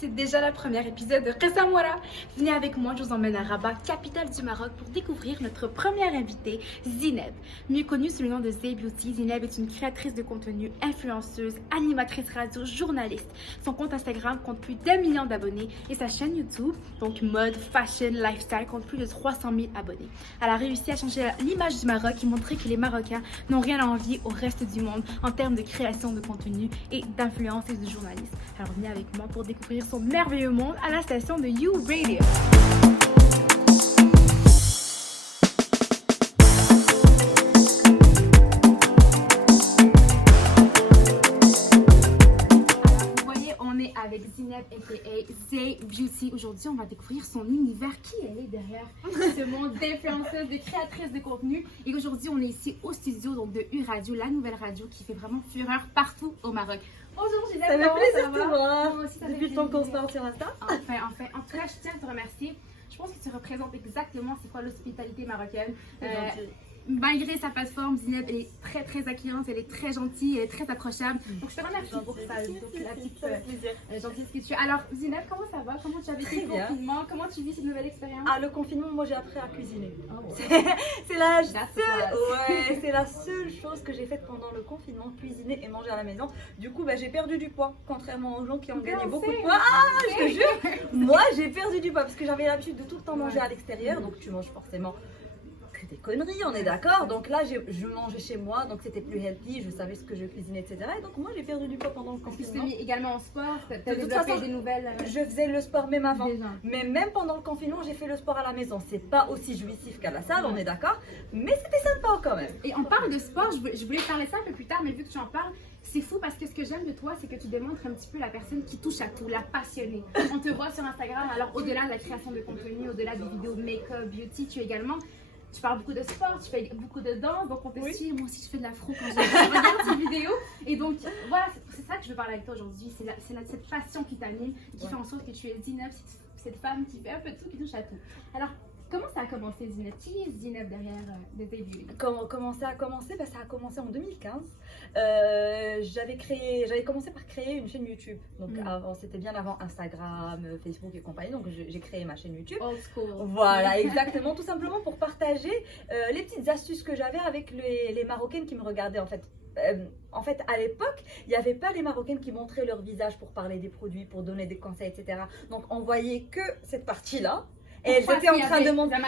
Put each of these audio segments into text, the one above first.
c'est déjà le premier épisode de Kesamora. Venez avec moi, je vous emmène à Rabat, capitale du Maroc, pour découvrir notre première invitée, Zineb. Mieux connue sous le nom de Zay Beauty, Zineb est une créatrice de contenu, influenceuse, animatrice radio, journaliste. Son compte Instagram compte plus d'1 million d'abonnés et sa chaîne YouTube, donc mode, fashion, lifestyle, compte plus de 300 000 abonnés. Elle a réussi à changer l'image du Maroc et montrer que les Marocains n'ont rien à envier au reste du monde en termes de création de contenu et d'influence et de journalisme. Alors venez avec moi pour découvrir son merveilleux monde à la station de You Radio. Avec Zineb aka Zay Beauty. Aujourd'hui, on va découvrir son univers, qui elle est derrière ce monde d'influenceuse, de créatrice de contenu. Et aujourd'hui, on est ici au studio donc, de U Radio, la nouvelle radio qui fait vraiment fureur partout au Maroc. Bonjour Zineb. Ça fait plaisir de te voir. Depuis le temps qu'on se parle sur Insta. Enfin. En tout cas, je tiens à te remercier. Je pense que tu représentes exactement c'est quoi l'hospitalité marocaine. Malgré sa plateforme, Zineb, elle est très accueillante, elle est très gentille, elle est très approchable. Donc je te remercie pour ça, donc, la petite gentille que tu es. Alors Zineb, comment ça va? Comment tu as vécu le confinement? Comment tu vis cette nouvelle expérience? Ah, le confinement, moi j'ai appris à cuisiner. Oh, c'est la seule chose que j'ai faite pendant le confinement, cuisiner et manger à la maison. Du coup, j'ai perdu du poids, contrairement aux gens qui ont gagné beaucoup de poids. Ah, je te jure, moi j'ai perdu du poids parce que j'avais l'habitude de tout le temps manger à l'extérieur, donc tu manges forcément des conneries, on est d'accord. Donc là, je mangeais chez moi, donc c'était plus healthy, je savais ce que je cuisinais, etc. Et donc moi, j'ai perdu du poids pendant le confinement. Tu t'es mis également en sport, tu as de toute façon, des nouvelles... Je faisais le sport même avant. Mais même pendant le confinement, j'ai fait le sport à la maison. C'est pas aussi jouissif qu'à la salle, on est d'accord. Mais c'était sympa quand même. Et on parle de sport, je voulais parler ça un peu plus tard, mais vu que tu en parles, c'est fou parce que ce que j'aime de toi, c'est que tu démontres un petit peu la personne qui touche à tout, la passionnée. On te voit sur Instagram, alors au-delà de la création de contenu, au-delà des vidéos make-up, beauty, tu parles beaucoup de sport, tu fais beaucoup de danse, donc on te suit. Moi aussi, je fais de l'afro quand je regarde tes vidéos. Et donc, voilà, c'est ça que je veux parler avec toi aujourd'hui. C'est cette passion qui t'anime, qui fait en sorte que tu es Zineb, cette femme qui fait un peu de tout, qui touche à tout. Alors, comment ça a commencé, Zineb? Qui est Zineb derrière des Beauty? Comment ça a commencé? Ça a commencé en 2015. J'avais commencé par créer une chaîne YouTube. Donc c'était bien avant Instagram, Facebook et compagnie. Donc j'ai créé ma chaîne YouTube. Old school. Voilà, exactement. Tout simplement pour partager les petites astuces que j'avais avec les Marocaines qui me regardaient en fait. À l'époque, il n'y avait pas les Marocaines qui montraient leur visage pour parler des produits, pour donner des conseils, etc. Donc on voyait que cette partie-là. Et elles étaient en train de montrer.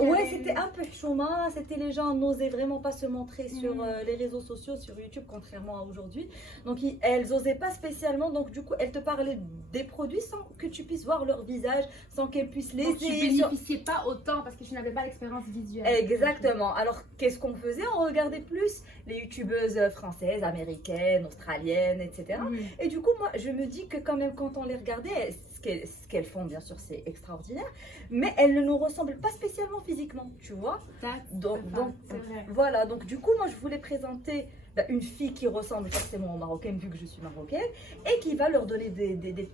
Ouais, c'était un peu chômage. C'était les gens n'osaient vraiment pas se montrer sur les réseaux sociaux, sur YouTube, contrairement à aujourd'hui. Donc elles n'osaient pas spécialement. Donc du coup, elles te parlaient des produits sans que tu puisses voir leur visage, sans qu'elles puissent les essayer. Tu bénéficiais pas autant parce que tu n'avais pas l'expérience visuelle. Exactement. Alors qu'est-ce qu'on faisait? On regardait plus les youtubeuses françaises, américaines, australiennes, etc. Et du coup, moi, je me dis que quand même, quand on les regardait, ce qu'elles font, bien sûr, c'est extraordinaire, mais elles ne nous ressemblent pas spécialement physiquement, tu vois. Donc voilà, donc du coup, moi, je voulais présenter une fille qui ressemble forcément aux Marocaines, vu que je suis marocaine, et qui va leur donner des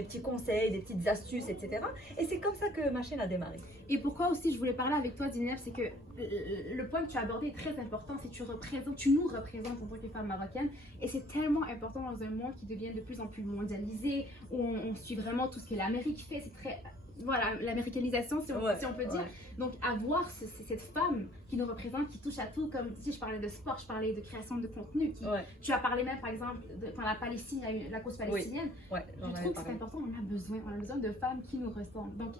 petits conseils, des petites astuces, etc. Et c'est comme ça que ma chaîne a démarré. Et pourquoi aussi je voulais parler avec toi, Zineb, c'est que le point que tu as abordé est très important, c'est que tu nous représentes en tant que femme marocaine, et c'est tellement important dans un monde qui devient de plus en plus mondialisé, où on suit vraiment tout ce que l'Amérique fait, c'est très... Voilà, l'américanisation, si on peut dire. Donc, avoir cette femme qui nous représente, qui touche à tout, comme tu sais, je parlais de sport, je parlais de création de contenu. Tu as parlé même, par exemple, quand la Palestine, la cause palestinienne. Je trouve que c'est important, on a besoin de femmes qui nous ressemblent. Donc,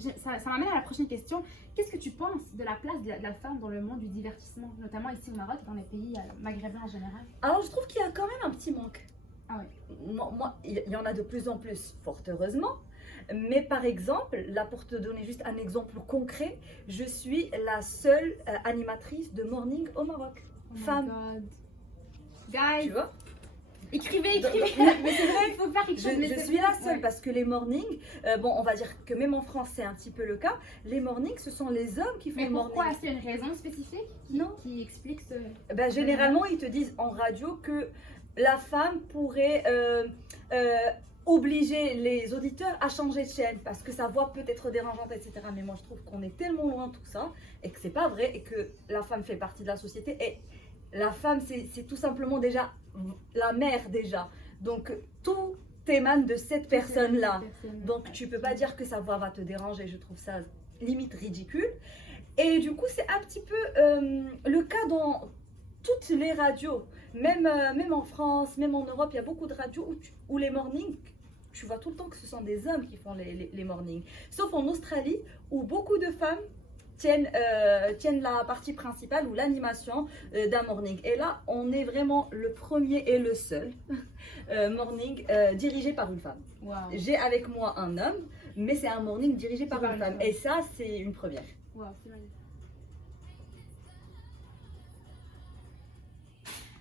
ça m'amène à la prochaine question. Qu'est-ce que tu penses de la place de la femme dans le monde du divertissement, notamment ici au Maroc et dans les pays maghrébins en général? Alors, je trouve qu'il y a quand même un petit manque. Ah oui. Moi, il y en a de plus en plus, fort heureusement. Mais par exemple, là pour te donner juste un exemple concret, je suis la seule animatrice de morning au Maroc. Femme. Guys, tu vois? Écrivez. Mais c'est vrai, il faut faire quelque chose. Je suis la seule parce que les mornings, on va dire que même en France c'est un petit peu le cas. Les mornings, ce sont les hommes qui font le morning. Mais pourquoi? Est-ce qu'il y a une raison spécifique qui explique ce... Généralement, ils te disent en radio que la femme pourrait obliger les auditeurs à changer de chaîne parce que sa voix peut être dérangeante, etc. Mais moi, je trouve qu'on est tellement loin de tout ça et que c'est pas vrai et que la femme fait partie de la société. Et la femme, c'est tout simplement déjà la mère déjà. Donc, tout t'émanes de cette personne-là. Personne. Donc tu peux pas dire que sa voix va te déranger, je trouve ça limite ridicule. Et du coup, c'est un petit peu le cas dans toutes les radios. Même en France, même en Europe, il y a beaucoup de radios où les mornings, tu vois tout le temps que ce sont des hommes qui font les mornings. Sauf en Australie, où beaucoup de femmes tiennent la partie principale ou l'animation d'un morning. Et là, on est vraiment le premier et le seul morning dirigé par une femme. Wow. J'ai avec moi un homme, mais c'est un morning dirigé par une femme. Et ça, c'est une première. Wow, c'est magnifique.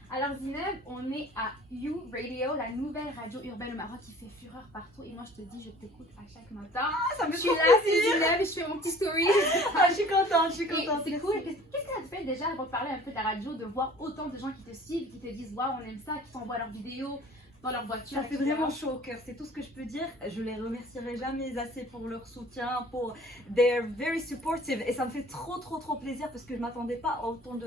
Alors Zineb, on est à You Radio, la nouvelle radio urbaine au Maroc qui fait fureur partout. Et moi je te dis, je t'écoute à chaque matin. Ça me Je suis là, c'est Zineb, je fais mon petit story. Ah, je suis contente, je suis Et contente. c'est cool. Qu'est-ce que ça te fait déjà avant de parler un peu de la radio, de voir autant de gens qui te suivent, qui te disent waouh, on aime ça, qui t'envoient leurs vidéos dans leur voiture. Ça fait etc. vraiment chaud au cœur, c'est tout ce que je peux dire. Je les remercierai jamais assez pour leur soutien, pour they're very supportive et ça me fait trop plaisir parce que je m'attendais pas à autant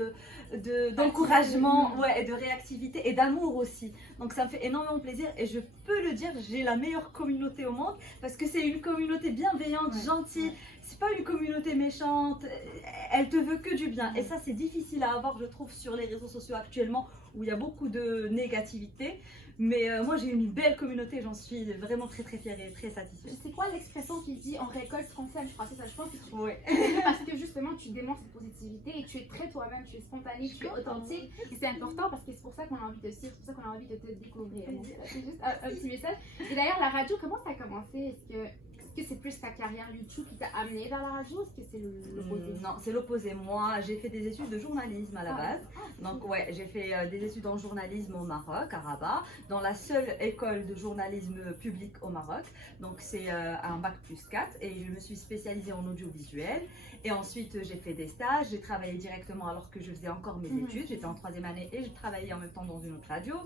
d'encouragement, ouais, et de réactivité et d'amour aussi. Donc ça me fait énormément plaisir et je peux le dire, j'ai la meilleure communauté au monde parce que c'est une communauté bienveillante, gentille. C'est pas une communauté méchante, elle te veut que du bien. Et ça, c'est difficile à avoir, je trouve, sur les réseaux sociaux actuellement où il y a beaucoup de négativité. Mais moi, j'ai une belle communauté, j'en suis vraiment très fière et très satisfaite. C'est quoi l'expression qui dit on récolte ce qu'on sème? Je crois que c'est ça, je pense que tu... Ouais. Parce que justement, tu démontres cette positivité et tu es très toi-même, tu es spontané, tu es authentique. Et c'est important parce que c'est pour ça qu'on a envie de te suivre, c'est pour ça qu'on a envie de te découvrir. Donc, c'est juste un petit message. Et d'ailleurs, la radio, comment ça a commencé? Est-ce que c'est plus ta carrière YouTube qui t'a amené vers la radio? Est-ce que c'est l'opposé? Non, c'est l'opposé. Moi, j'ai fait des études de journalisme à la base. Donc, ouais, j'ai fait des études en journalisme au Maroc, à Rabat, dans la seule école de journalisme public au Maroc. Donc, c'est un bac plus 4 et je me suis spécialisée en audiovisuel. Et ensuite, j'ai fait des stages, j'ai travaillé directement alors que je faisais encore mes études. J'étais en 3e année et je travaillais en même temps dans une autre radio.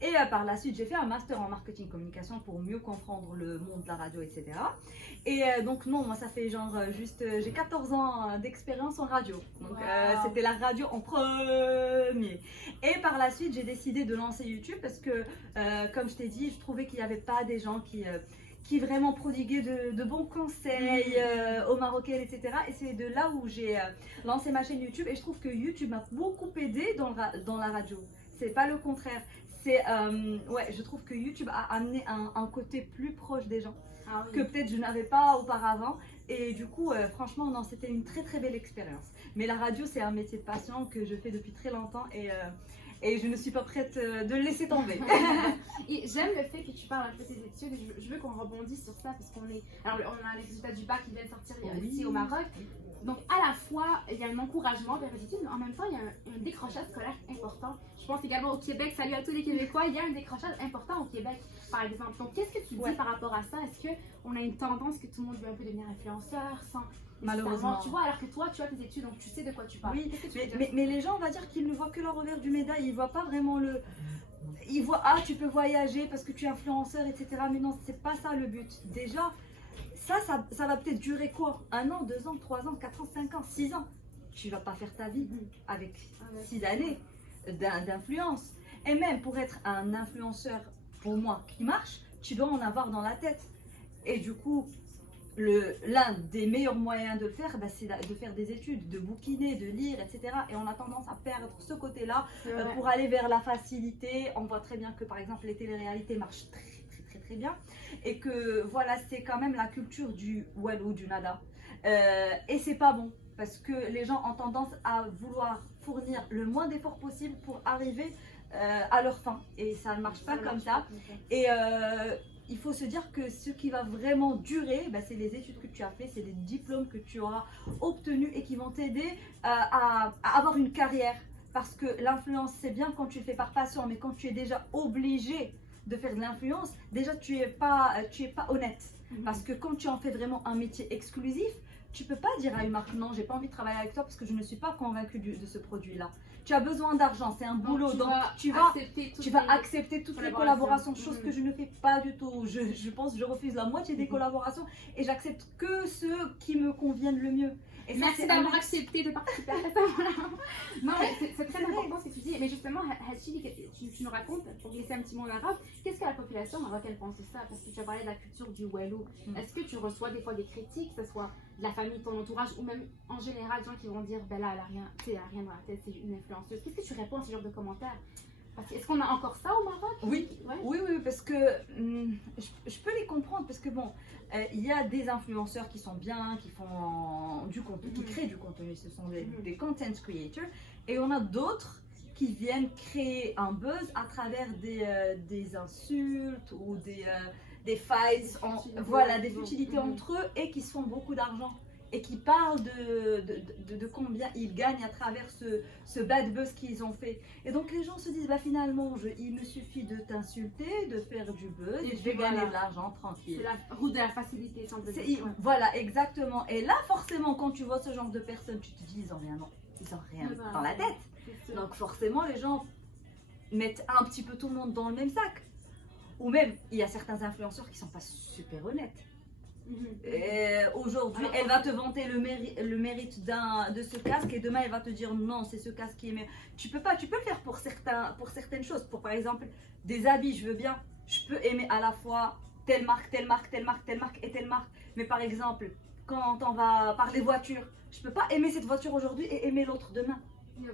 Et par la suite, j'ai fait un master en marketing communication pour mieux comprendre le monde de la radio, etc. Et donc non, moi ça fait genre juste, j'ai 14 ans d'expérience en radio. Donc c'était la radio en premier. Et par la suite, j'ai décidé de lancer YouTube parce que, comme je t'ai dit, je trouvais qu'il n'y avait pas des gens qui vraiment prodiguaient de bons conseils aux Marocaines, etc. Et c'est de là où j'ai lancé ma chaîne YouTube. Et je trouve que YouTube m'a beaucoup aidé dans la radio. C'est pas le contraire. C'est, ouais, je trouve que YouTube a amené un côté plus proche des gens. Ah oui. Que peut-être je n'avais pas auparavant. Et du coup, franchement, non, c'était une très belle expérience. Mais la radio, c'est un métier de passion que je fais depuis très longtemps et je ne suis pas prête de le laisser tomber. Et j'aime le fait que tu parles un peu de tes études. Je veux qu'on rebondisse sur ça parce qu'on est. Alors, on a les résultats du bac qui viennent sortir ici au Maroc. Donc, à la fois, il y a un encouragement vers les études, mais en même temps, il y a un décrochage scolaire important. Je pense également au Québec, salut à tous les Québécois, il y a un décrochage important au Québec, par exemple. Donc, qu'est-ce que tu dis par rapport à ça? Est-ce qu'on a une tendance que tout le monde veut un peu devenir influenceur sans. Malheureusement. Tu vois, alors que toi, tu as tes études, donc tu sais de quoi tu parles. Oui, mais les gens, on va dire qu'ils ne voient que le revers du médaille, ils ne voient pas vraiment le. Ils voient, ah, tu peux voyager parce que tu es influenceur, etc. Mais non, c'est pas ça le but. Déjà, ça va peut-être durer quoi? 1 an, 2 ans, 3 ans, 4 ans, 5 ans, 6 ans. Tu vas pas faire ta vie avec 6 années d'influence. Et même pour être un influenceur, pour moi, qui marche, tu dois en avoir dans la tête. Et du coup, l'un des meilleurs moyens de le faire, c'est de faire des études, de bouquiner, de lire, etc. Et on a tendance à perdre ce côté-là pour aller vers la facilité. On voit très bien que, par exemple, les téléréalités marchent très bien. Et que, voilà, c'est quand même la culture du well ou du nada. Et c'est pas bon. Parce que les gens ont tendance à vouloir fournir le moins d'efforts possible pour arriver à leur fin. Et ça ne marche pas comme ça. Et il faut se dire que ce qui va vraiment durer, c'est les études que tu as fait, c'est les diplômes que tu auras obtenus et qui vont t'aider à avoir une carrière. Parce que l'influence, c'est bien quand tu le fais par passion, mais quand tu es déjà obligé de faire de l'influence, déjà tu es pas honnête. Parce que quand tu en fais vraiment un métier exclusif, tu peux pas dire à une marque non, j'ai pas envie de travailler avec toi parce que je ne suis pas convaincue de ce produit-là. tu as besoin d'argent, c'est un boulot, donc tu vas accepter toutes les collaborations, chose que je ne fais pas du tout. Je pense que je refuse la moitié des collaborations et j'accepte que ceux qui me conviennent le mieux. Et ça, merci d'avoir accepté de participer à ça. Non, mais c'est très important ce que tu dis. Mais justement, Hachid, tu nous racontes, pour glisser un petit mot en arabe, qu'est-ce que la population marocaine pense de ça? Parce que tu as parlé de la culture du Walou. Est-ce que tu reçois des fois des critiques, que ce soit de la famille, ton entourage, ou même en général, des gens qui vont dire, ben là, elle a rien dans la tête, c'est une influenceuse. Qu'est-ce que tu réponds à ce genre de commentaires? Est-ce qu'on a encore ça au Maroc? Oui, ouais. oui, parce que je peux les comprendre, parce que bon, il y a des influenceurs qui sont bien, qui font du contenu, qui créent du contenu, ce sont des content creators, et on a d'autres qui viennent créer un buzz à travers des insultes ou des fights, des futilités entre eux, et qui se font beaucoup d'argent. Et qui parlent de combien ils gagnent à travers ce bad buzz qu'ils ont fait. Et donc les gens se disent, bah finalement, il me suffit de t'insulter, de faire du buzz, et je vais gagner de l'argent tranquille. C'est la route de la facilité, sans doute. Voilà, exactement. Et là, forcément, quand tu vois ce genre de personnes, tu te dis, ils ont rien dans la tête. Donc forcément, les gens mettent un petit peu tout le monde dans le même sac. Ou même, il y a certains influenceurs qui ne sont pas super honnêtes. Aujourd'hui, elle va te vanter le mérite de ce casque et demain elle va te dire non, c'est ce casque qui est meilleur. Tu peux le faire pour certaines choses. Pour par exemple des habits, je veux bien, je peux aimer à la fois telle marque et telle marque. Mais par exemple, quand on va parler voiture, je peux pas aimer cette voiture aujourd'hui et aimer l'autre demain. Il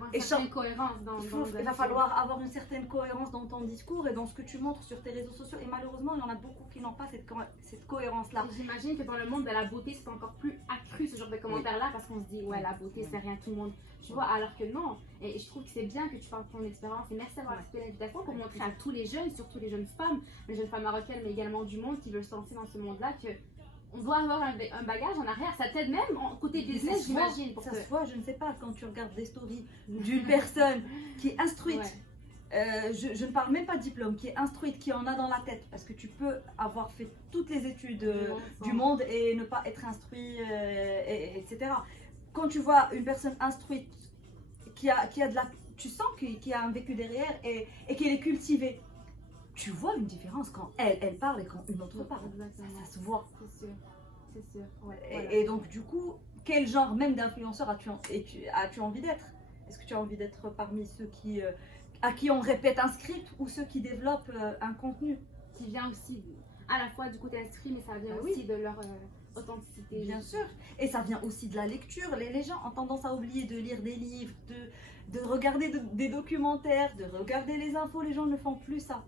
va falloir avoir une certaine cohérence dans ton discours et dans ce que tu montres sur tes réseaux sociaux. Et malheureusement, il y en a beaucoup qui n'ont pas cette cohérence-là. J'imagine que dans le monde de la beauté, c'est encore plus accru ce genre de commentaires-là parce qu'on se dit, ouais, la beauté, c'est rien, tout le monde. Tu vois, alors que non. Et je trouve que c'est bien que tu parles de ton expérience. Et merci d'avoir accepté l'invitation pour montrer à tous les jeunes, surtout les jeunes femmes marocaines, mais également du monde qui veulent se lancer dans ce monde-là, que on doit avoir un bagage en arrière, ça t'aide même côté business, j'imagine. Ça se voit, je ne sais pas, quand tu regardes des stories d'une personne qui est instruite, je ne parle même pas de diplôme, qui est instruite, qui en a dans la tête, parce que tu peux avoir fait toutes les études du monde et ne pas être instruit, etc. Quand tu vois une personne instruite, qui a de la... Tu sens qu'il y a un vécu derrière et qu'elle est cultivée. Tu vois une différence quand elle parle et quand une autre parle. Ça se voit. C'est sûr. Et donc du coup, quel genre même d'influenceur as-tu envie d'être? Est-ce que tu as envie d'être parmi ceux à qui on répète un script ou ceux qui développent un contenu? Qui vient aussi à la fois du côté instruit, mais ça vient aussi de leur authenticité. Bien sûr. Et ça vient aussi de la lecture. Les gens ont tendance à oublier de lire des livres, de regarder des documentaires, de regarder les infos. Les gens ne font plus ça.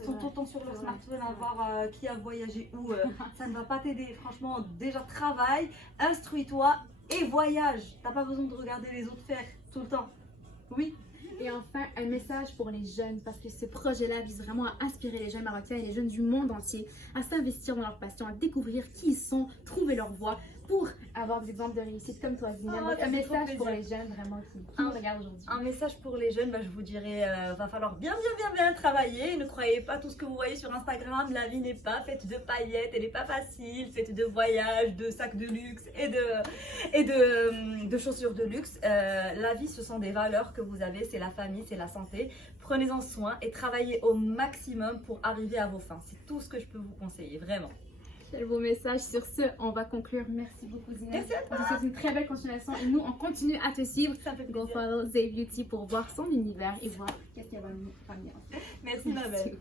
Ils sont autant sur leur smartphone à voir qui a voyagé où. Ça ne va pas t'aider. Franchement, déjà travaille, instruis-toi et voyage. T'as pas besoin de regarder les autres faire tout le temps. Oui. Et enfin, un message pour les jeunes, parce que ce projet-là vise vraiment à inspirer les jeunes marocains et les jeunes du monde entier à s'investir dans leur passion, à découvrir qui ils sont, trouver leur voie pour avoir des exemples de réussite comme toi, Zineb. Un message pour les jeunes vraiment qui nous regardent aujourd'hui. Un message pour les jeunes, je vous dirais, va falloir bien travailler. Ne croyez pas tout ce que vous voyez sur Instagram. La vie n'est pas faite de paillettes, elle n'est pas facile, faite de voyages, de sacs de luxe et de chaussures de luxe. La vie, ce sont des valeurs que vous avez, c'est la famille, c'est la santé. Prenez-en soin et travaillez au maximum pour arriver à vos fins. C'est tout ce que je peux vous conseiller, vraiment. Quel beau message. Sur ce, on va conclure. Merci beaucoup, Zineb. Merci à toi. On te souhaite une très belle continuation et nous, on continue à te suivre. Go follow Zay Beauty pour voir son univers et voir qu'est-ce qu'elle va nous faire. Merci, ma belle.